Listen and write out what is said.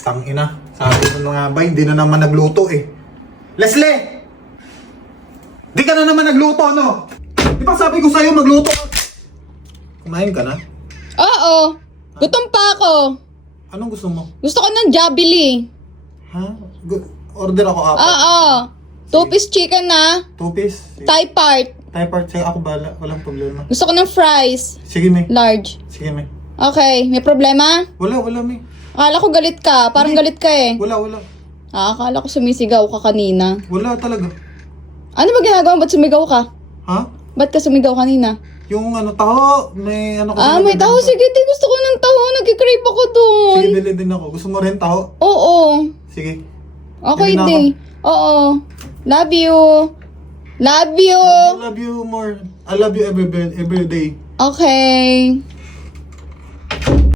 Tangina. Sabi ko na nga ba, hindi na naman nagluto eh. Leslie! Di ka na naman nagluto, no? Di ba sabi ko sa'yo magluto ka? Kumain ka na? Oo. Gutom pa ako. Anong gusto mo? Gusto ko ng Jollibee. Ha? Order ako apat. Oo. 2-piece chicken na. 2-piece? Sige. Thai part. Thai part, sige ako bala. Walang problema. Gusto ko ng fries. Sige, May. Large. Sige, May. Okay. May problema? Wala, May. Akala ko galit ka. Parang galit ka eh. Wala. Akala ko sumisigaw ka kanina. Wala talaga. Ano ba ginagawa? Ba't sumigaw ka? Ha? Ba't ka sumigaw kanina? Yung taho, may ano kasi. May taho. Sige, di gusto ko ng taho. Nag-crave ako doon. Sige, bili din ako. Gusto mo rin taho? Oo. Sige. Okay Bili na din. Oo. Love you. Love you. I love you more. I love you every day. Okay.